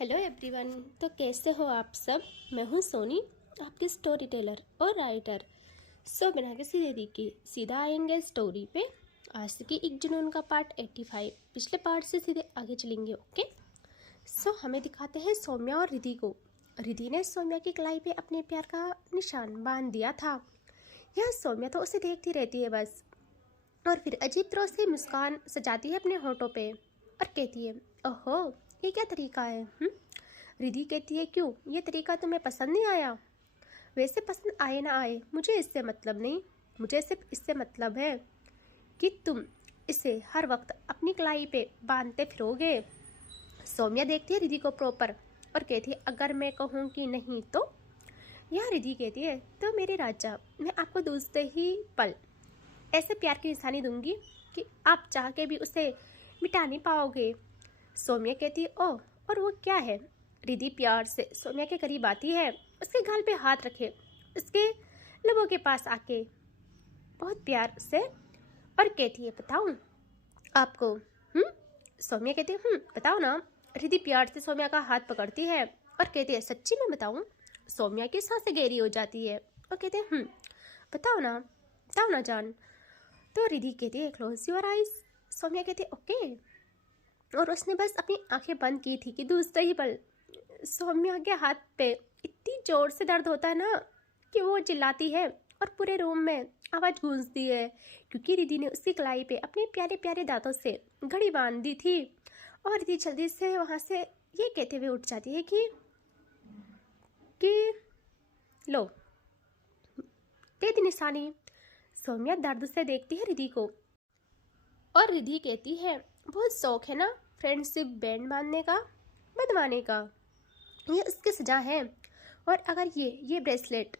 Hello everyone. तो कैसे हो आप सब। मैं हूँ सोनी, आपकी स्टोरी टेलर और राइटर। सो बिना किसी देरी के सीधा आएंगे स्टोरी पे। आज की एक जुनून का पार्ट 85। पिछले पार्ट से सीधे आगे चलेंगे। ओके। सो हमें दिखाते हैं सौम्या और रिधि को। रिधि ने सौम्या की कलाई पे अपने प्यार का निशान बांध दिया था। यहाँ सौम्या तो उसे देखती रहती है बस, और फिर अजीब तरह से मुस्कान सजाती है अपने होठों पे और कहती है, ओहो ये क्या तरीका है। रिधि कहती है, क्यों ये तरीका तुम्हें पसंद नहीं आया। वैसे पसंद आए ना आए मुझे इससे मतलब नहीं, मुझे सिर्फ इससे मतलब है कि तुम इसे हर वक्त अपनी कलाई पे बांधते फिरोगे। सौम्या देखती है रिधि को प्रॉपर और कहती है, अगर मैं कहूँ कि नहीं तो। यह रिधि कहती है, तो मेरे राजा मैं आपको दूसरे ही पल ऐसे प्यार की निशानी दूंगी कि आप चाह के भी उसे मिटा नहीं पाओगे। सौम्या कहती है, ओह और वो क्या है। रिधि प्यार से सौम्या के करीब आती है, उसके गाल पे हाथ रखे, उसके लबों के पास आके बहुत प्यार से और कहती है, बताऊं आपको। सौम्या कहती है, बताओ ना। रिधि प्यार से सौम्या का हाथ पकड़ती है और कहती है, सच्ची में बताऊं। सौम्या की सांसें गहरी हो जाती है और कहते हैं, बताओ ना जान। तो रिधि कहती है, क्लोज योर आइज। सौम्या कहती है, ओके। और उसने बस अपनी आंखें बंद की थी कि दूसरे ही पल सौम्या के हाथ पे इतनी जोर से दर्द होता है ना कि वो चिल्लाती है और पूरे रूम में आवाज़ गूंजती है, क्योंकि रिधि ने उसकी कलाई पे अपने प्यारे प्यारे दांतों से घड़ी बांध दी थी। और रिधि जल्दी से वहाँ से ये कहते हुए उठ जाती है कि लो दे दी निशानी। सौम्या दर्द से देखती है रिधि को और रिधि कहती है, बहुत शौक है ना फ्रेंडशिप बैंड बांधने का, बंधवाने का, ये उसकी सजा है। और अगर ये ब्रेसलेट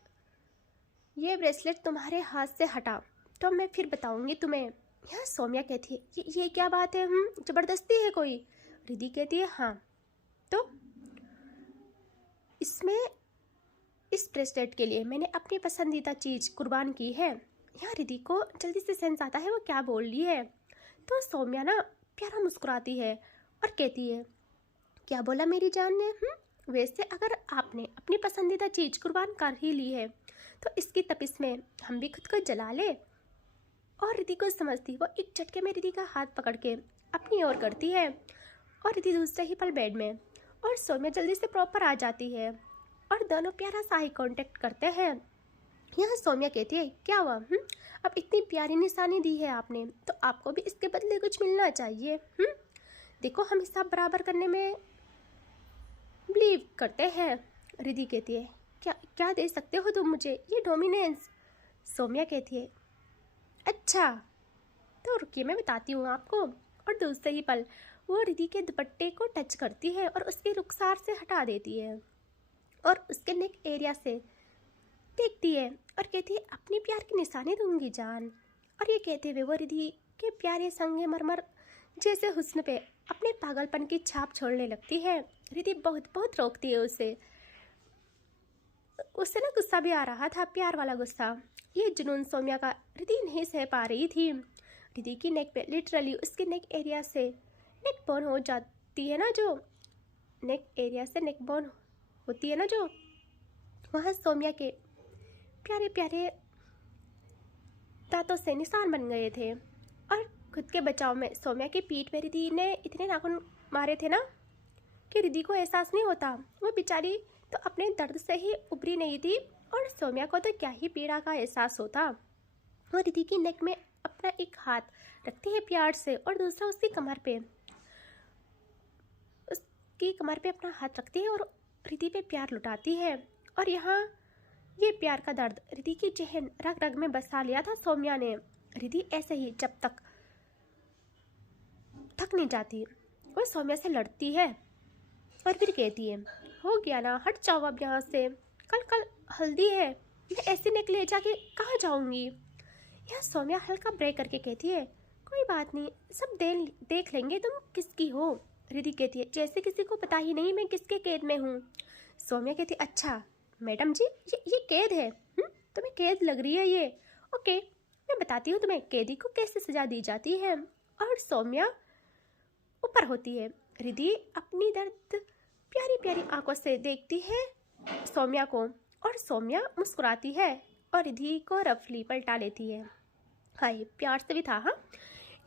तुम्हारे हाथ से हटा तो मैं फिर बताऊंगी तुम्हें। यह सौम्या कहती है, ये क्या बात है, जबरदस्ती है कोई। रिधि कहती है, हाँ तो इस ब्रेसलेट के लिए मैंने अपनी पसंदीदा चीज़ कुर्बान की है। यहाँ रिधि को जल्दी से सेंस आता है वो क्या बोल रही है। तो सौम्या ना प्यारा मुस्कुराती है और कहती है, क्या बोला मेरी जान ने। वैसे अगर आपने अपनी पसंदीदा चीज़ कुर्बान कर ही ली है तो इसकी तपिश में हम भी खुद को जला ले। और रिधि को समझती वो एक झटके में रिधि का हाथ पकड़ के अपनी ओर करती है और रिधि दूसरे ही पल बेड में, और सौम्या जल्दी से प्रॉपर आ जाती है और दोनों प्यारा सा आई कॉन्टेक्ट करते हैं। यहाँ सौम्या कहती है, क्या हुआ। अब इतनी प्यारी निशानी दी है आपने तो आपको भी इसके बदले कुछ मिलना चाहिए। देखो हम हिसाब बराबर करने में बिलीव करते हैं। रिधि कहती है, क्या क्या दे सकते हो तुम मुझे, ये डोमिनेंस। सौम्या कहती है, अच्छा तो रुकिए मैं बताती हूँ आपको। और दूसरे ही पल वो रिधि के दुपट्टे को टच करती है और उसके रुखसार से हटा देती है और उसके नेक एरिया से देखती है और कहती है, अपनी प्यार की निशानी दूंगी जान। और ये कहते हुए वो रिधि के प्यारे संगे मरमर जैसे हुस्न पे अपने पागलपन की छाप छोड़ने लगती है। रिधि बहुत बहुत रोकती है उसे ना गुस्सा भी आ रहा था, प्यार वाला गुस्सा। ये जुनून सौम्या का रिधि नहीं सह पा रही थी। रिधि की नेक पे लिटरली उसके नेक एरिया से नेक बोन हो जाती है ना, जो नेक एरिया से नेक बोन होती है ना, जो वहाँ सौम्या के प्यारे प्यारे दांतों से निशान बन गए थे। और खुद के बचाव में सौम्या की पीठ में रिधि ने इतने नाखून मारे थे ना कि रिधि को एहसास नहीं होता। वो बेचारी तो अपने दर्द से ही उभरी नहीं थी और सौम्या को तो क्या ही पीड़ा का एहसास होता। वो रिधि की नेक में अपना एक हाथ रखती है प्यार से और दूसरा उसकी कमर पे अपना हाथ रखती है और रिधि पे प्यार लुटाती है। और यहाँ ये प्यार का दर्द रिधि की जहन रग रग में बसा लिया था सौम्या ने। रिधि ऐसे ही जब तक थक नहीं जाती वो सौम्या से लड़ती है और फिर कहती है, हो गया ना, हट जाओ अब यहाँ से, कल हल्दी है, मैं ऐसे नेक ले जाके कहाँ जाऊँगी। यह सौम्या हल्का ब्रेक करके कहती है, कोई बात नहीं, सब देख लेंगे तुम किसकी हो। रिधि कहती है, जैसे किसी को पता ही नहीं मैं किसके कैद में हूँ। सौम्या कहती है, अच्छा मैडम जी ये कैद है, तुम्हें कैद लग रही है ये, ओके मैं बताती हूँ तुम्हें कैदी को कैसे सजा दी जाती है। और सौम्या ऊपर होती है। रिधि अपनी दर्द प्यारी प्यारी आंखों से देखती है सौम्या को, और सौम्या मुस्कुराती है और रिधि को रफली पलटा लेती है। हाय, प्यार से भी था। हाँ,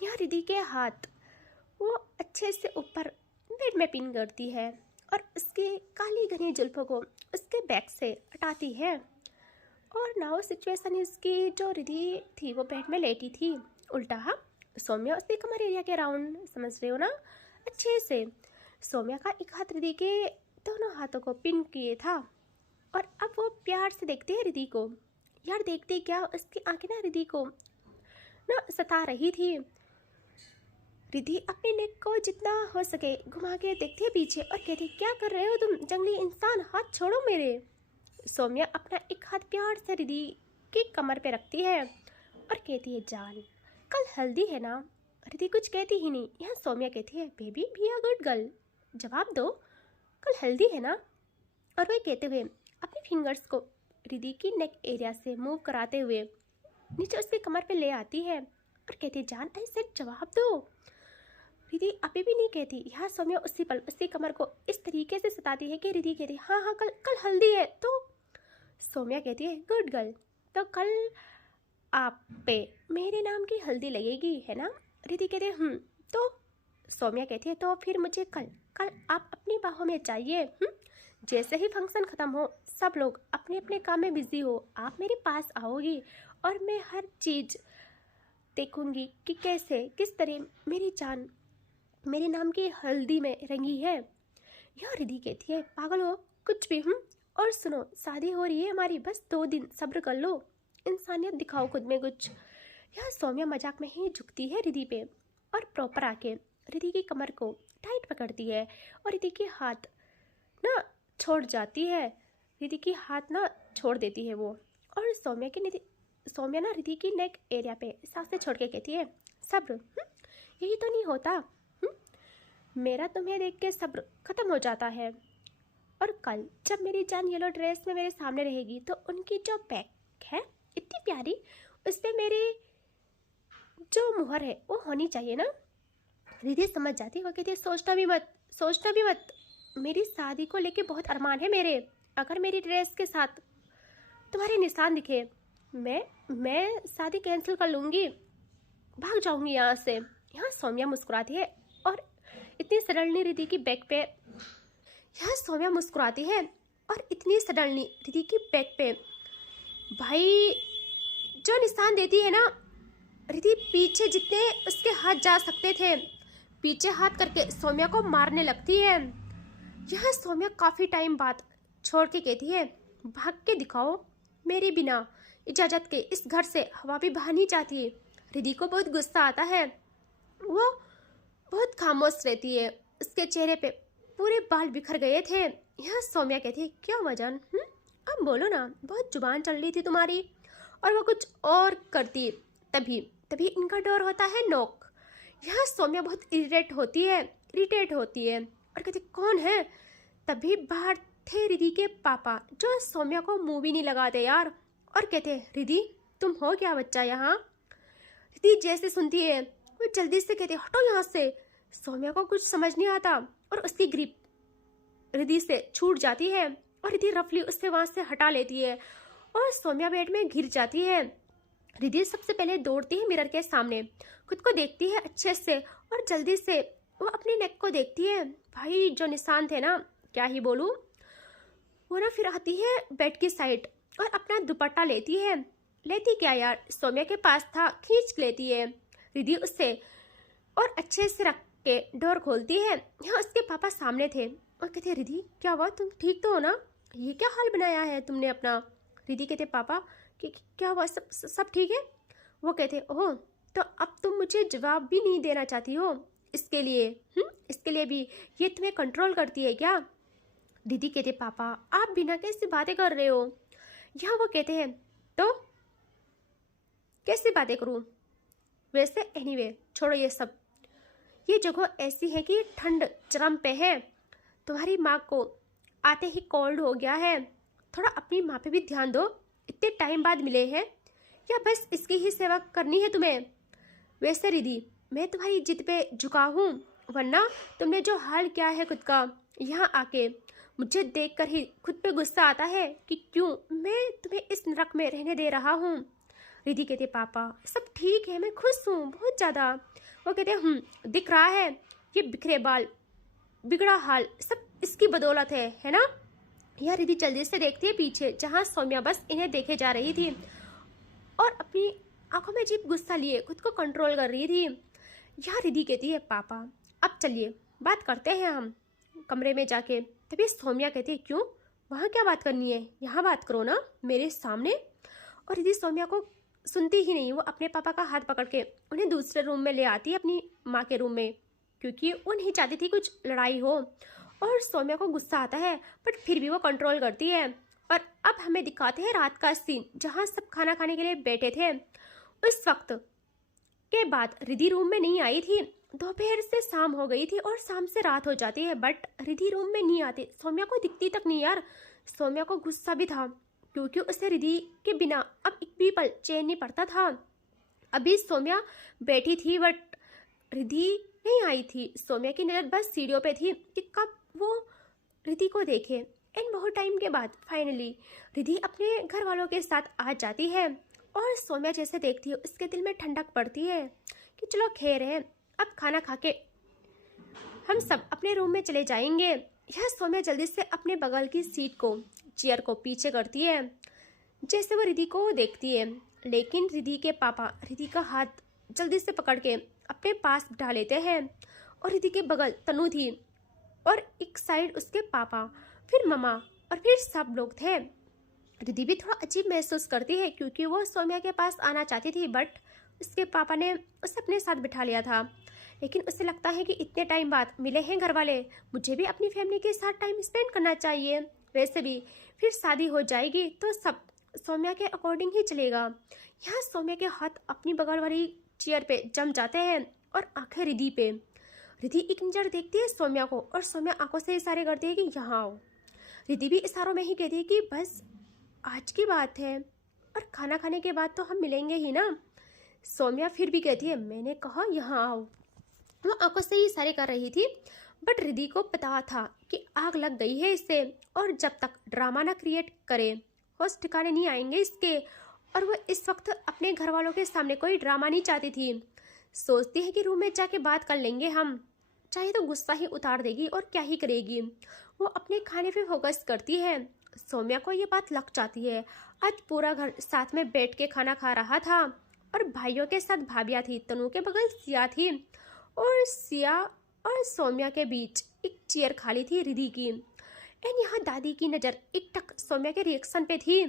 यहाँ रिधि के हाथ वो अच्छे से ऊपर बेड में पिन करती है और उसकी काली घनी जुल्फों को उसके बैक से हटाती है। और नाउ सिचुएशन इसकी, जो रिधि थी वो बेड में लेटी थी उल्टा। हाँ, सौम्या उसके कमर एरिया के राउंड, समझ रहे हो ना अच्छे से। सौम्या का एक हाथ रिधि के दोनों हाथों को पिन किए था और अब वो प्यार से देखती है रिधि को। यार देखती क्या, उसकी आंखें ना रिधि को ना सता रही थी। रिधि अपने नेक को जितना हो सके घुमा के देखती है पीछे और कहती, क्या कर रहे हो तुम जंगली इंसान, हाथ छोड़ो मेरे। सौम्या अपना एक हाथ प्यार से रिधि की कमर पे रखती है और कहती है, जान कल हल्दी है ना। रिधि कुछ कहती ही नहीं। यहाँ सौम्या कहती है, baby be a good girl, जवाब दो, कल हल्दी है ना। और वह कहते हुए अपनी फिंगर्स को रिधि की नेक एरिया से मूव कराते हुए नीचे उसकी कमर पे ले आती है और कहती है, जान ऐसे जवाब दो। रिधि अभी भी नहीं कहती। यहाँ सौम्या उसी पल उसकी कमर को इस तरीके से सताती है कि रिधि कहती है, हाँ हाँ कल कल हल्दी है। तो सौम्या कहती है, गुड गर्ल, तो कल आप पे मेरे नाम की हल्दी लगेगी है ना। रिधि कहती है, तो सौम्या कहती है, तो फिर मुझे कल कल आप अपनी बाहों में चाहिए। जैसे ही फंक्शन ख़त्म हो, सब लोग अपने अपने काम में बिजी हो, आप मेरे पास आओगी और मैं हर चीज़ देखूंगी कि कैसे किस तरह मेरी जान मेरे नाम की हल्दी में रंगी है। यह रिधि कहती है, पागल हो कुछ भी। और सुनो, शादी हो रही है हमारी, बस 2 दिन सब्र कर लो, इंसानियत दिखाओ खुद में कुछ। यह सौम्या मजाक में ही झुकती है रिधि पे और प्रॉपर आके रिधि की कमर को टाइट पकड़ती है और रिधि के हाथ ना छोड़ जाती है। रिधि की हाथ ना छोड़ देती है वो। और सौम्या ना रिधि की नेक एरिया पे सांसें छोड़ के कहती है, सब्र, यही तो नहीं होता। मेरा तुम्हें देख के सब्र खत्म हो जाता है। और कल जब मेरी जान येलो ड्रेस में मेरे सामने रहेगी तो उनकी जो बैक है इतनी प्यारी, उस पर मेरी जो मुहर है वो होनी चाहिए ना। रिधि समझ जाती है, वो कहती है, सोचना भी मत, मेरी शादी को लेके बहुत अरमान है मेरे। अगर मेरी ड्रेस के साथ तुम्हारे निशान दिखे, मैं शादी कैंसिल कर लूँगी, भाग जाऊँगी यहाँ से। यहाँ सौम्या मुस्कुराती है और इतनी सडनली रिधि की बैक पे, यहाँ सौम्या मुस्कुराती है और इतनी सडनली रिधि की बैक पे भाई जो निशान देती है ना, रिधि पीछे जितने उसके हाथ जा सकते थे पीछे हाथ करके सौम्या को मारने लगती है। यहाँ सौम्या काफ़ी टाइम बाद छोड़ के कहती है, भाग के दिखाओ, मेरे बिना इजाज़त के इस घर से हवा भी बाहर नहीं जाती। रिधि को बहुत गुस्सा आता है, वो बहुत खामोश रहती है, उसके चेहरे पे पूरे बाल बिखर गए थे। यहाँ सौम्या कहती है, क्या वजन, अब बोलो ना, बहुत जुबान चल रही थी तुम्हारी। और वो कुछ और करती, तभी इनका डर होता है नोक। यहाँ सौम्या बहुत इरिटेट होती है और कहती, कौन है। तभी बाहर थे रिधि के पापा, जो सौम्या को मुंह भी नहीं लगाते यार, और कहते, रिधि तुम हो क्या बच्चा यहाँ। रिधि जैसे सुनती है वो जल्दी से कहते, हटो यहाँ से। सौम्या को कुछ समझ नहीं आता और उसकी ग्रिप रिधि से छूट जाती है और रिधि रफली उससे वहां से हटा लेती है और सौम्या बेड में गिर जाती है। रिधि सबसे पहले दौड़ती है मिरर के सामने, खुद को देखती है अच्छे से और जल्दी से वो अपने नेक को देखती है। भाई जो निशान थे ना, क्या ही बोलूं। वो ना फिर आती है बेड की साइड और अपना दुपट्टा लेती क्या यार, सौम्या के पास था, खींच लेती है रिधि उससे और अच्छे से रख के डोर खोलती है। यहाँ उसके पापा सामने थे और कहते, रिधि क्या हुआ, तुम ठीक तो हो ना, ये क्या हाल बनाया है तुमने अपना। रिधि कहते, पापा कि क्या हुआ, सब ठीक है। वो कहते, ओह तो अब तुम मुझे जवाब भी नहीं देना चाहती हो इसके लिए भी ये तुम्हें कंट्रोल करती है क्या। रिधि कहते, पापा आप बिना कैसी बातें कर रहे हो। यहाँ वो कहते हैं, तो कैसी बातें करूँ, वैसे एनीवे छोड़ो ये सब। ये जगह ऐसी है कि ठंड चरम पे है, तुम्हारी माँ को आते ही कोल्ड हो गया है, थोड़ा अपनी माँ पे भी ध्यान दो, इतने टाइम बाद मिले हैं, या बस इसकी ही सेवा करनी है तुम्हें। वैसे रिधि मैं तुम्हारी जिद पे झुका हूँ, वरना तुमने जो हाल किया है खुद का यहाँ आके, मुझे देखकर ही खुद पे गुस्सा आता है कि क्यों मैं तुम्हें इस नरक में रहने दे रहा हूँ। रिद्धि कहती है पापा सब ठीक है, मैं खुश हूँ बहुत ज़्यादा। वो कहते हैं दिख रहा है ये बिखरे बाल बिगड़ा हाल सब इसकी बदौलत है ना। यह रिद्धि जल्दी से देखती है पीछे जहाँ सौम्या बस इन्हें देखे जा रही थी और अपनी आंखों में अजीब गुस्सा लिए खुद को कंट्रोल कर रही थी। यह रिद्धि कहती है पापा अब चलिए बात करते हैं हम कमरे में जाके। तभी सौम्या कहती है क्यों, वहाँ क्या बात करनी है, यहाँ बात करो ना मेरे सामने। और रिद्धि सौम्या को सुनती ही नहीं, वो अपने पापा का हाथ पकड़ के उन्हें दूसरे रूम में ले आती है अपनी माँ के रूम में, क्योंकि वो नहीं चाहती थी कुछ लड़ाई हो। और सौम्या को गुस्सा आता है बट फिर भी वो कंट्रोल करती है। और अब हमें दिखाते हैं रात का सीन जहाँ सब खाना खाने के लिए बैठे थे। उस वक्त के बाद रिद्धि रूम में नहीं आई थी। दोपहर से शाम हो गई थी और शाम से रात हो जाती है बट रिद्धि रूम में नहीं आती। सौम्या को दिखती तक नहीं यार। सौम्या को गुस्सा भी था क्योंकि उसे रिद्धि के बिना अब एक भी पल चैन नहीं पड़ता था। अभी सौम्या बैठी थी बट रिद्धि नहीं आई थी। सौम्या की नज़र बस सीढ़ियों पे थी कि कब वो रिद्धि को देखे। एंड बहुत टाइम के बाद फाइनली रिद्धि अपने घर वालों के साथ आ जाती है और सौम्या जैसे देखती है उसके दिल में ठंडक पड़ती है कि चलो खैर है, अब खाना खा के हम सब अपने रूम में चले जाएंगे। यह सौम्या जल्दी से अपने बगल की सीट को चेयर को पीछे करती है जैसे वो रिद्धि को देखती है, लेकिन रिद्धि के पापा रिद्धि का हाथ जल्दी से पकड़ के अपने पास बिठा लेते हैं। और रिद्धि के बगल तनु थी और एक साइड उसके पापा, फिर मम्मा और फिर सब लोग थे। रिद्धि भी थोड़ा अजीब महसूस करती है क्योंकि वो सौम्या के पास आना चाहती थी बट उसके पापा ने उसे अपने साथ बिठा लिया था। लेकिन उसे लगता है कि इतने टाइम बाद मिले हैं घर वाले, मुझे भी अपनी फैमिली के साथ टाइम स्पेंड करना चाहिए। वैसे भी फिर शादी हो जाएगी तो सब सौम्या के अकॉर्डिंग ही चलेगा। यहाँ सौम्या के हाथ अपनी बगल वाली चेयर पे जम जाते हैं और आंखें रिद्धि पे। रिद्धि एक नज़र देखती है सौम्या को और सौम्या आंखों से इशारे करती है कि यहाँ आओ। रिद्धि भी इशारों में ही कहती है कि बस आज की बात है और खाना खाने के बाद तो हम मिलेंगे ही ना। सौम्या फिर भी कहती है मैंने कहा यहाँ आओ। वो आंखों से ही इशारे कर रही थी बट रिद्धि को पता था कि आग लग गई है इससे और जब तक ड्रामा ना क्रिएट करे होश ठिकाने नहीं आएंगे इसके। और वो इस वक्त अपने घर वालों के सामने कोई ड्रामा नहीं चाहती थी। सोचती है कि रूम में जाके बात कर लेंगे हम, चाहे तो गुस्सा ही उतार देगी और क्या ही करेगी। वो अपने खाने पे फोकस करती है। सौम्या को ये बात लग जाती है। आज पूरा घर साथ में बैठ के खाना खा रहा था और भाइयों के साथ भाभियाँ थी। तनु के बगल सिया थी और सिया और सौम्या के बीच एक चेयर खाली थी रिद्धि की। एंड यहाँ दादी की नज़र एक टक सौम्या के रिएक्शन पे थी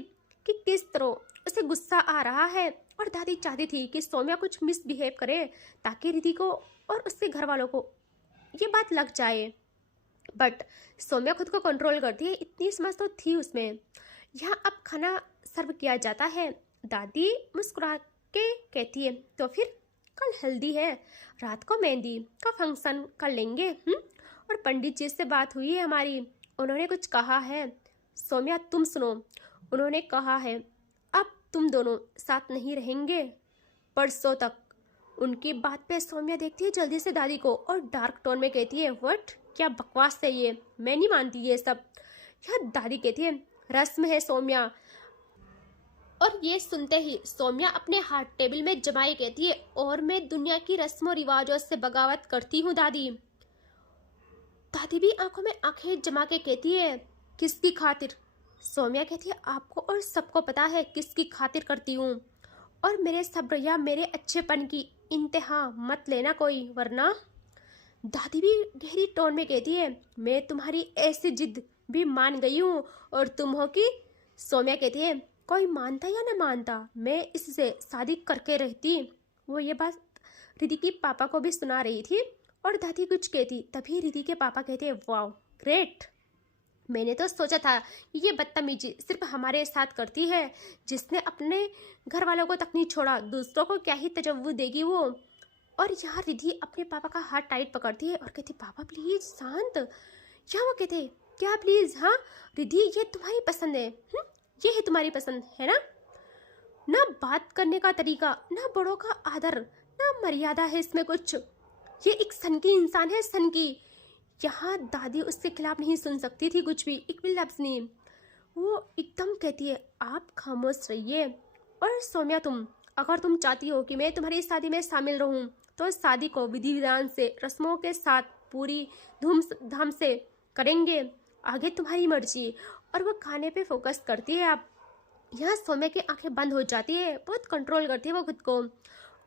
कि किस तरह उसे गुस्सा आ रहा है और दादी चाहती थी कि सौम्या कुछ मिसबिहेव करे ताकि रिद्धि को और उसके घर वालों को ये बात लग जाए। बट सौम्या खुद को कंट्रोल करती है, इतनी समझ तो थी उसमें। यहाँ अब खाना सर्व किया जाता है। दादी मुस्कुरा के कहती है तो फिर कल हल्दी है, रात को मेहंदी का फंक्शन कर लेंगे। और पंडित जी से बात हुई है हमारी, उन्होंने कुछ कहा है। सौम्या तुम सुनो, उन्होंने कहा है अब तुम दोनों साथ नहीं रहेंगे परसों तक। उनकी बात पे सौम्या देखती है जल्दी से दादी को और डार्क टोन में कहती है व्हाट, क्या बकवास है ये, मैं नहीं मानती ये सब। यह दादी कहती है रस्म है सौम्या। और ये सुनते ही सौम्या अपने हाथ टेबल में जमाए कहती है और मैं दुनिया की रस्मों रिवाजों से बगावत करती हूँ दादी। दादी भी आंखों में आंखें जमा के कहती है किसकी खातिर। सौम्या कहती है आपको और सबको पता है किसकी खातिर करती हूँ और मेरे सब्र या मेरे अच्छेपन की इंतहा मत लेना कोई, वरना। दादी भी गहरी टोन में कहती है मैं तुम्हारी ऐसी जिद भी मान गई हूँ और तुम हो कि। सौम्या कहती है कोई मानता या ना मानता, मैं इससे शादी करके रहती। वो ये बात रिद्धि के पापा को भी सुना रही थी और दादी कुछ कहती, तभी रिद्धि के पापा कहते हैं वाओ ग्रेट, मैंने तो सोचा था ये बदतमीजी सिर्फ हमारे साथ करती है, जिसने अपने घर वालों को तक नहीं छोड़ा दूसरों को क्या ही तजव्वुद देगी वो। और यहाँ रिद्धि अपने पापा का हाथ टाइट पकड़ती है और कहती पापा प्लीज शांत। यहाँ वो कहते क्या प्लीज, हाँ रिद्धि ये तुम्हारी पसंद है, ये है तुम्हारी पसंद है ना बात करने का तरीका, ना बड़ों का आदर, ना मर्यादा है इसमें कुछ। ये एक सन की इंसान है, सन की। यहाँ दादी उसके खिलाफ नहीं सुन सकती थी कुछ भी, एक भी लफ्ज़ नहीं। वो एकदम कहती है आप खामोश रहिए। और सौम्या अगर तुम चाहती हो कि मैं तुम्हारी शादी में शामिल रहूं तो शादी को विधि विधान से रस्मों के साथ पूरी धूमधाम से करेंगे, आगे तुम्हारी मर्जी। और वो खाने पे फोकस करती है। अब यहाँ सौम्या की आंखें बंद हो जाती है, बहुत कंट्रोल करती है वो खुद को।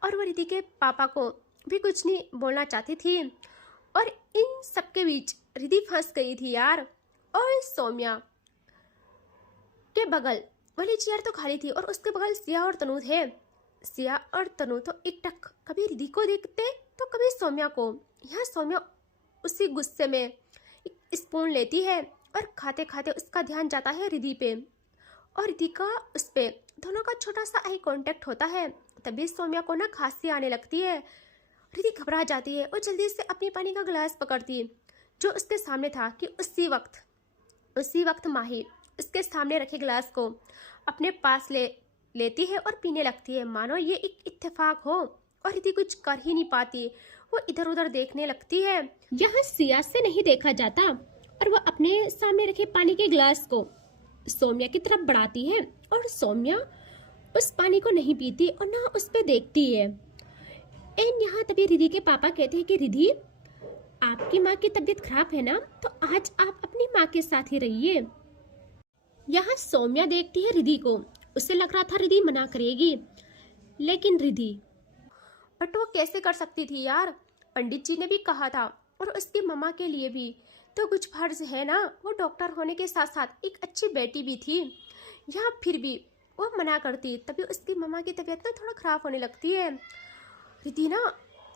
और वो रिधि के पापा को भी कुछ नहीं बोलना चाहती थी। और इन सबके बीच रिधि फंस गई थी यार। और सौम्या के बगल वाली चेयर तो खाली थी और उसके बगल सिया और तनु थे। सिया और तनु तो एकटक कभी रिधि को देखते तो कभी सौम्या को। यहाँ सौम्या उसी गुस्से में एक स्पून लेती है और खाते खाते उसका ध्यान जाता है रिधि पे और रिधि का उस पे। दोनों का छोटा सा आई कांटेक्ट होता है। तभी सौम्या को ना खांसी आने लगती है। रिधि घबरा जाती है और जल्दी से अपनी पानी का गिलास पकड़ती जो उसके सामने था कि उसी वक्त माही उसके सामने रखे गिलास को अपने पास लेती है और पीने लगती है मानो ये एक इत्तेफाक हो। और रिधि कुछ कर ही नहीं पाती, वो इधर उधर देखने लगती है। यहाँ सिया से नहीं देखा जाता और वो अपने सामने रखे पानी के गिलास को सौम्या की तरफ बढ़ाती है और सौम्या उस पानी को नहीं पीती और ना उस पे देखती है। एंड यहाँ तभी रिधि के पापा कहते हैं कि रिधि आपकी माँ की तबीयत खराब है ना, तो आज आप अपनी माँ के साथ ही रहिए। यहाँ सौम्या देखती है रिधि को, उसे लग रहा था रिधि मना करेगी, लेकिन बट वो कैसे कर सकती थी यार। पंडित जी ने भी कहा था और उसकी मम्मा के लिए भी तो कुछ फर्ज है ना। वो डॉक्टर होने के साथ साथ एक अच्छी बेटी भी थी। यहाँ फिर भी वो मना करती। तभी उसकी मम्मा की तबीयत ना थोड़ा खराब होने लगती है। रिधि ना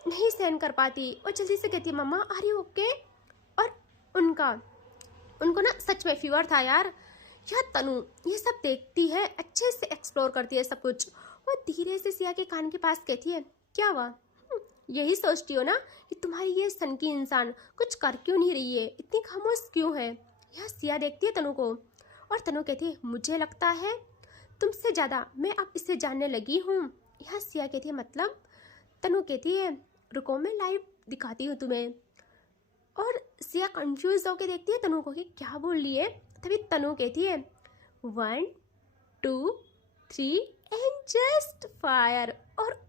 नहीं सहन कर पाती और जल्दी से कहती है मम्मा आर यू ओके। और उनको ना सच में फीवर था यार। यह तनु ये सब देखती है, अच्छे से एक्सप्लोर करती है सब कुछ। वो धीरे से सिया के कान के पास कहती है क्या हुआ, यही सोचती हो ना कि तुम्हारी ये सन की इंसान कुछ कर क्यों नहीं रही है, इतनी खामोश क्यों है। यह सिया देखती है तनु को और तनु कहती है मुझे लगता है तुमसे ज़्यादा मैं अब इसे जानने लगी हूँ। यह सिया कहती है मतलब। तनु कहती है रुको मैं लाइव दिखाती हूँ तुम्हें। और सिया कंफ्यूज होकर देखती है तनु को कि क्या बोल रही है। तभी तनु कहती है 1 2 3 एंड जस्ट फायर। और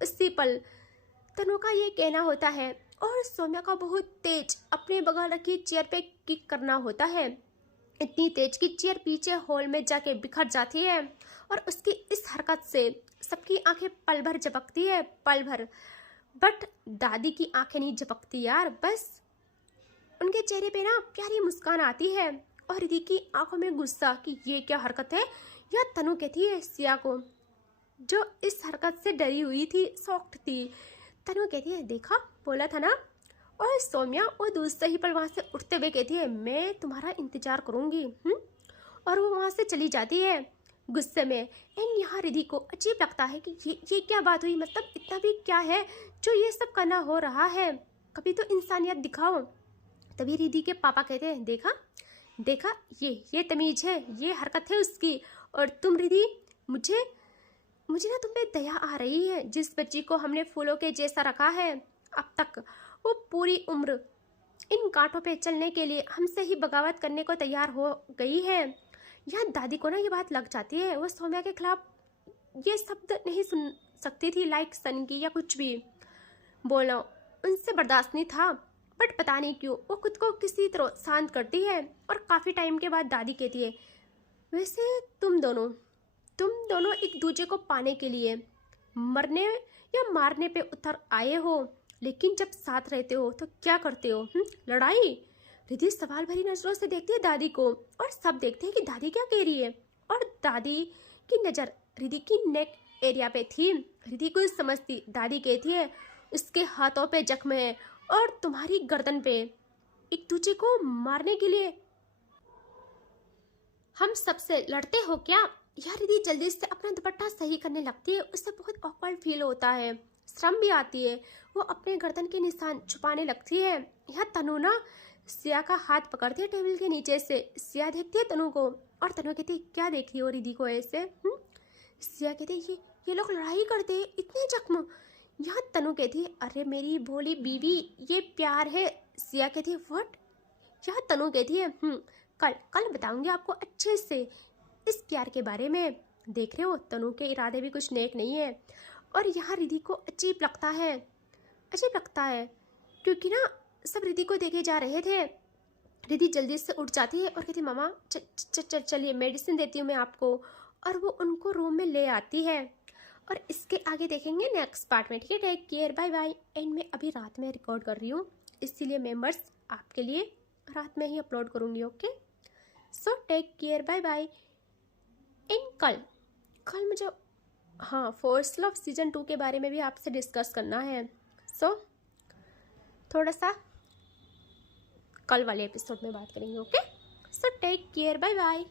उसी पल तनु का ये कहना होता है और सौम्या का बहुत तेज अपने बगल रखी चेयर पे किक करना होता है। इतनी तेज कि चेयर पीछे हॉल में जाके बिखर जाती है। और उसकी इस हरकत से सबकी आंखें पल भर झपकती है, पल भर। बट दादी की आंखें नहीं झपकती यार, बस उनके चेहरे पे ना प्यारी मुस्कान आती है। और रिधि की आंखों में गुस्सा कि ये क्या हरकत है। यह तनु कहती है सिया को जो इस हरकत से डरी हुई थी, सॉफ्ट थी। तनु कहती है देखा बोला था ना। और सौम्या और दूसरे ही पल वहाँ से उठते हुए कहती है मैं तुम्हारा इंतजार करूँगी। और वो वहाँ से चली जाती है गुस्से में। एंड यहाँ रिधि को अजीब लगता है कि ये क्या बात हुई, मतलब इतना भी क्या है जो ये सब करना हो रहा है, कभी तो इंसानियत दिखाओ। तभी रिधि के पापा कहते हैं देखा ये तमीज है, ये हरकत है उसकी। और तुम रिधि मुझे ना तुम पे दया आ रही है। जिस बच्ची को हमने फूलों के जैसा रखा है अब तक, वो पूरी उम्र इन कांटों पे चलने के लिए हमसे ही बगावत करने को तैयार हो गई है। यहाँ दादी को ना ये बात लग जाती है। वो सौम्या के खिलाफ ये शब्द नहीं सुन सकती थी, लाइक सन की या कुछ भी बोलो उनसे बर्दाश्त नहीं था। बट पता नहीं क्यों वो खुद को किसी तरह शांत करती है। और काफ़ी टाइम के बाद दादी कहती है वैसे तुम दोनों एक दूसरे को पाने के लिए मरने या मारने पे उतर आए हो, लेकिन जब साथ रहते हो तो क्या करते हो, लड़ाई। रिधि सवाल भरी नजरों से देखती है दादी को और सब देखते हैं कि दादी क्या कह रही है। और दादी की नज़र रिधि की नेक एरिया पे थी। रिधि को समझती दादी कहती है उसके हाथों पे जख्म है और तुम्हारी गर्दन पे, एक दूसरे को मारने के लिए हम सबसे लड़ते हो क्या। यार रिधि जल्दी से अपना दुपट्टा सही करने लगती है। उसे बहुत ऑकवर्ड फील होता है, शर्म भी आती है। वो अपने गर्दन के निशान छुपाने लगती है। यह तनु ना सिया का हाथ पकड़ती है टेबल के नीचे से। सिया देखती है तनु को और तनु कहती है क्या देख रही हो रिधि को ऐसे। सिया कहती है ये लोग लड़ाई करते हैं, इतने जख्म। यहाँ तनु कहती है अरे मेरी भोली बीवी ये प्यार है, सिया कहती है व्हाट, यहाँ तनु कहती है कल कल बताऊंगी आपको अच्छे से इस प्यार के बारे में। देख रहे हो तनु के इरादे भी कुछ नेक नहीं है। और यहाँ रिधि को अजीब लगता है क्योंकि ना सब रिधि को देखे जा रहे थे। रिधि जल्दी से उठ जाती है और कहती मामा चलिए मेडिसिन देती हूँ मैं आपको, और वो उनको रूम में ले आती है। और इसके आगे देखेंगे नेक्स्ट पार्ट में, ठीक है। Take care, bye bye. And मैं अभी रात में रिकॉर्ड कर रही हूँ, इसीलिए मेंबर्स आपके लिए रात में ही अपलोड करूँगी। Okay, so take care, bye bye. And कल मुझे फोर्स लव सीजन 2 के बारे में भी आपसे डिस्कस करना है। सो थोड़ा सा कल वाले एपिसोड में बात करेंगे। Okay, so take care, bye bye.